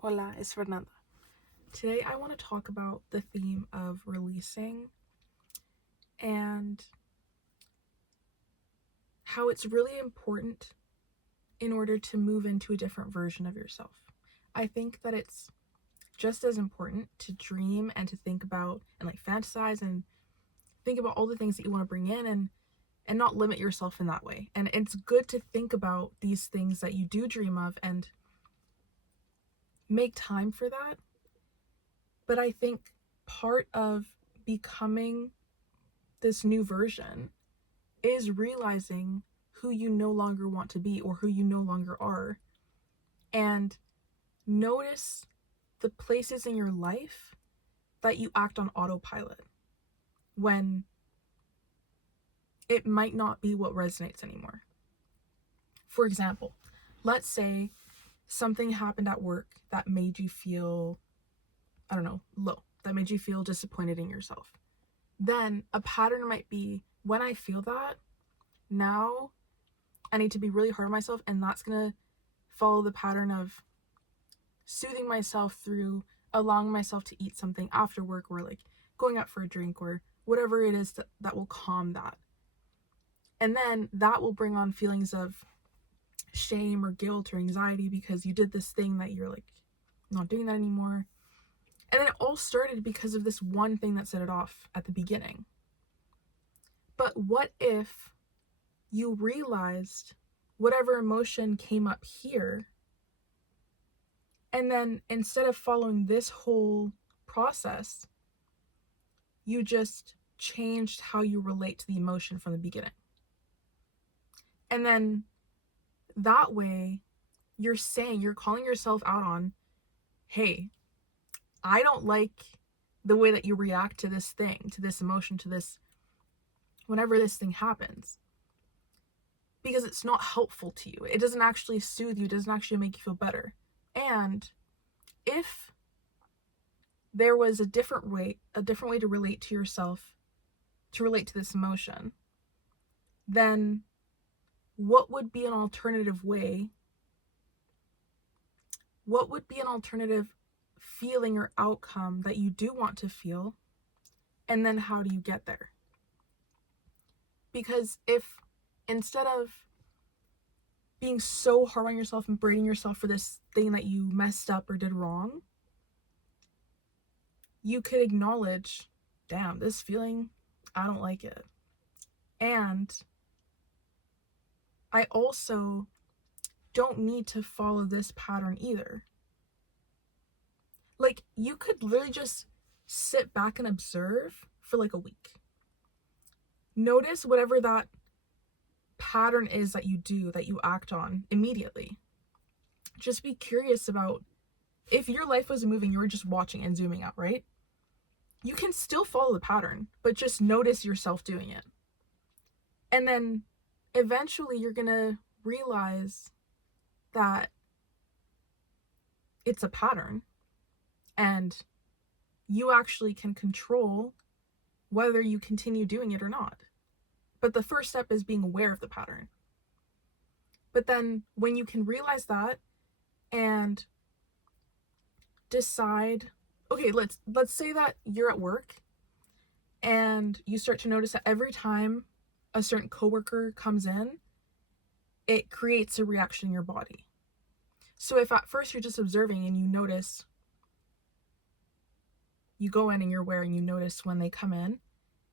Hola, it's Fernanda. Today I want to talk about the theme of releasing and how it's really important in order to move into a different version of yourself. I think that it's just as important to dream and to think about and fantasize and think about all the things that you want to bring in and not limit yourself in that way. And it's good to think about these things that you do dream of and make time for that. But I think part of becoming this new version is realizing who you no longer want to be or who you no longer are, and notice the places in your life that you act on autopilot when it might not be what resonates anymore. For example, let's say something happened at work that made you feel, low, that made you feel disappointed in yourself. Then a pattern might be, when I feel that, now I need to be really hard on myself, and that's gonna follow the pattern of soothing myself through allowing myself to eat something after work, or going out for a drink, or whatever it is that will calm that. And then that will bring on feelings of shame or guilt or anxiety because you did this thing that you're not doing that anymore. And then it all started because of this one thing that set it off at the beginning. But what if you realized whatever emotion came up here, and then instead of following this whole process, you just changed how you relate to the emotion from the beginning? And then that way, you're calling yourself out on, hey, I don't like the way that you react to this thing, to this emotion, to this, whenever this thing happens. Because it's not helpful to you. It doesn't actually soothe you. It doesn't actually make you feel better. And if there was a different way to relate to yourself, to relate to this emotion, then what would be an alternative way? What would be an alternative feeling or outcome that you do want to feel? And then how do you get there? Because if instead of being so hard on yourself and berating yourself for this thing that you messed up or did wrong, you could acknowledge, damn, this feeling, I don't like it. And I also don't need to follow this pattern either. You could literally just sit back and observe for a week. Notice whatever that pattern is that you do, that you act on immediately. Just be curious about, if your life was moving, you were just watching and zooming out, right? You can still follow the pattern, but just notice yourself doing it. And then eventually you're gonna realize that it's a pattern and you actually can control whether you continue doing it or not. But the first step is being aware of the pattern. But then when you can realize that and decide, okay, let's say that you're at work and you start to notice that every time a certain coworker comes in, it creates a reaction in your body. So if at first you're just observing and you notice, you go in and you're aware and you notice when they come in,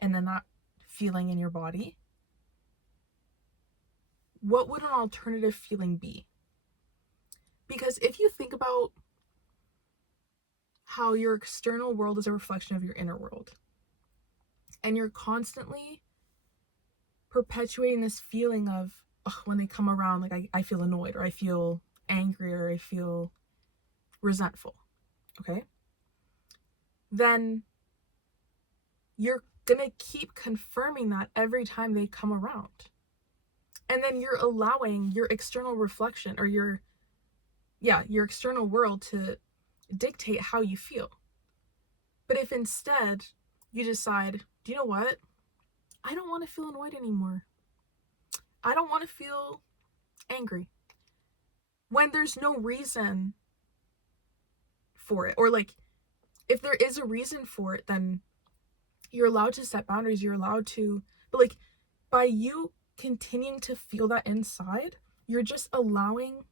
and then that feeling in your body, what would an alternative feeling be? Because if you think about how your external world is a reflection of your inner world, and you're constantly perpetuating this feeling of, when they come around, I feel annoyed, or I feel angry, or I feel resentful, okay? Then you're gonna keep confirming that every time they come around. And then you're allowing your external reflection, or your external world, to dictate how you feel. But if instead you decide, do you know what? I don't want to feel annoyed anymore. I don't want to feel angry. When there's no reason for it. Or like, if there is a reason for it, then you're allowed to set boundaries. You're allowed to, but like, by you continuing to feel that inside, you're just allowing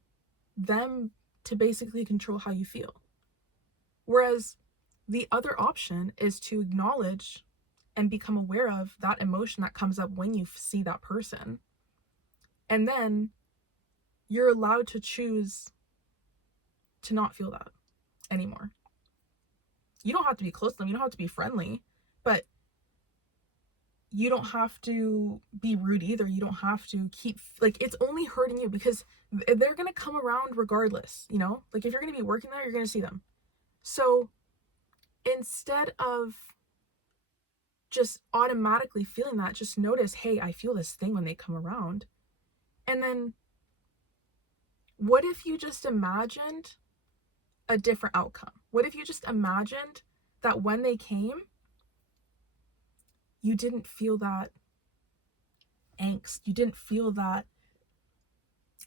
them to basically control how you feel. Whereas the other option is to acknowledge and become aware of that emotion that comes up when you see that person. And then you're allowed to choose to not feel that anymore. You don't have to be close to them. You don't have to be friendly, but you don't have to be rude either. You don't have to keep, like, it's only hurting you because they're going to come around regardless, you know? Like, if you're going to be working there, you're going to see them. So instead of just automatically feeling that, just notice, hey, I feel this thing when they come around. And then what if you just imagined a different outcome? What if you just imagined that when they came, you didn't feel that angst, you didn't feel that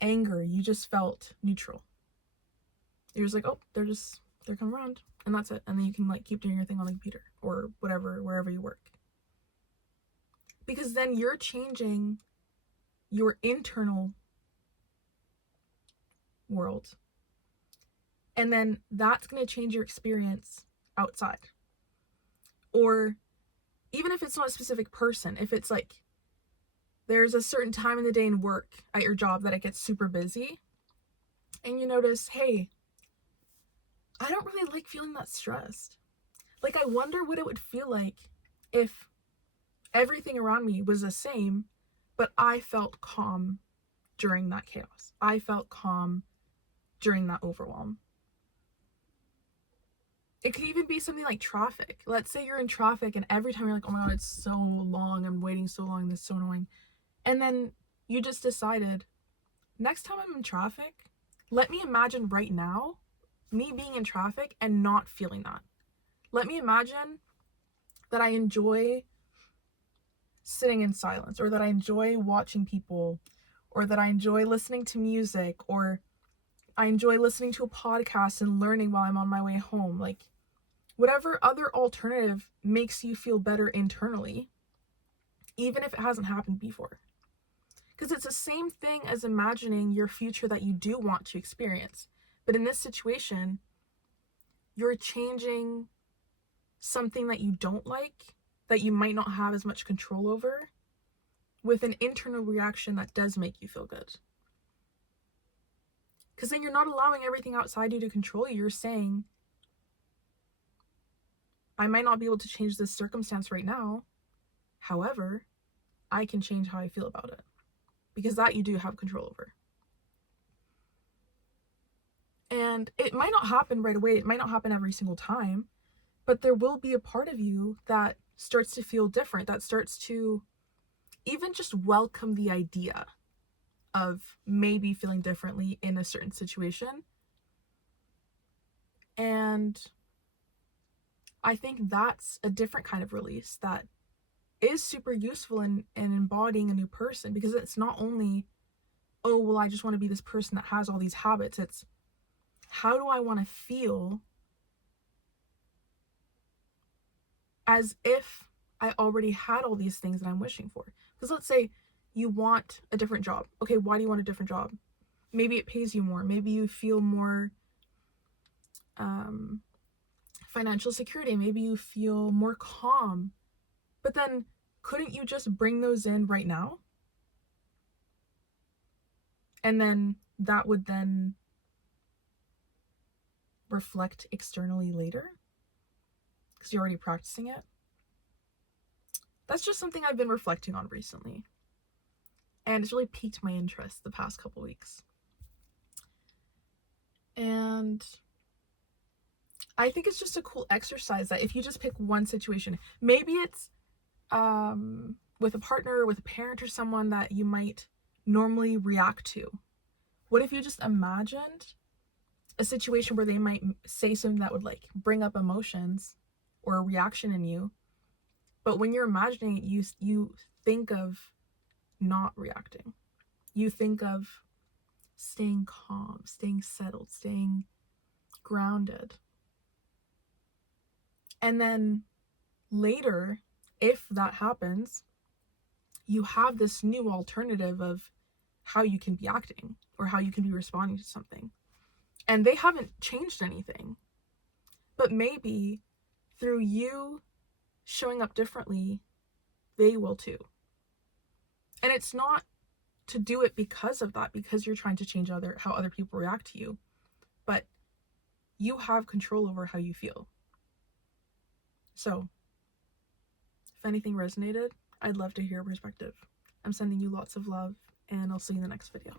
anger, you just felt neutral. You're just like, oh, they're coming around, and that's it. And then you can like keep doing your thing on the computer or whatever, wherever you work. Because then you're changing your internal world. And then that's going to change your experience outside. Or even if it's not a specific person, if it's like there's a certain time in the day in work at your job that it gets super busy, and you notice, hey, I don't really like feeling that stressed. Like, I wonder what it would feel like if everything around me was the same, but I felt calm during that chaos. I felt calm during that overwhelm. It could even be something like traffic. Let's say you're in traffic and every time you're like, oh my God, it's so long. I'm waiting so long. This is so annoying. And then you just decided, next time I'm in traffic, let me imagine right now me being in traffic and not feeling that. Let me imagine that I enjoy sitting in silence, or that I enjoy watching people, or that I enjoy listening to music, or I enjoy listening to a podcast and learning while I'm on my way home. Like, whatever other alternative makes you feel better internally, even if it hasn't happened before. Because it's the same thing as imagining your future that you do want to experience. But in this situation, you're changing something that you don't like, that you might not have as much control over, with an internal reaction that does make you feel good. Because then you're not allowing everything outside you to control you. You're saying, I might not be able to change this circumstance right now. However, I can change how I feel about it. Because that you do have control over. And it might not happen right away. It might not happen every single time. But there will be a part of you that starts to feel different. That starts to even just welcome the idea of maybe feeling differently in a certain situation. And I think that's a different kind of release that is super useful in embodying a new person, because it's not only, oh, well, I just want to be this person that has all these habits. It's, how do I want to feel as if I already had all these things that I'm wishing for? Because let's say you want a different job. Okay, why do you want a different job? Maybe it pays you more. Maybe you feel more financial security. Maybe you feel more calm. But then couldn't you just bring those in right now? And then that would then reflect externally later, because you're already practicing it. That's just something I've been reflecting on recently. And it's really piqued my interest the past couple weeks. And I think it's just a cool exercise that if you just pick one situation, maybe it's with a partner, with a parent, or someone that you might normally react to. What if you just imagined a situation where they might say something that would like bring up emotions or a reaction in you, but when you're imagining it, you think of not reacting. You think of staying calm, staying settled, staying grounded. And then later, if that happens, you have this new alternative of how you can be acting or how you can be responding to something. And they haven't changed anything. But maybe through you showing up differently, they will too. And it's not to do it because of that, because you're trying to change how other people react to you, but you have control over how you feel. So if anything resonated, I'd love to hear your perspective. I'm sending you lots of love, and I'll see you in the next video.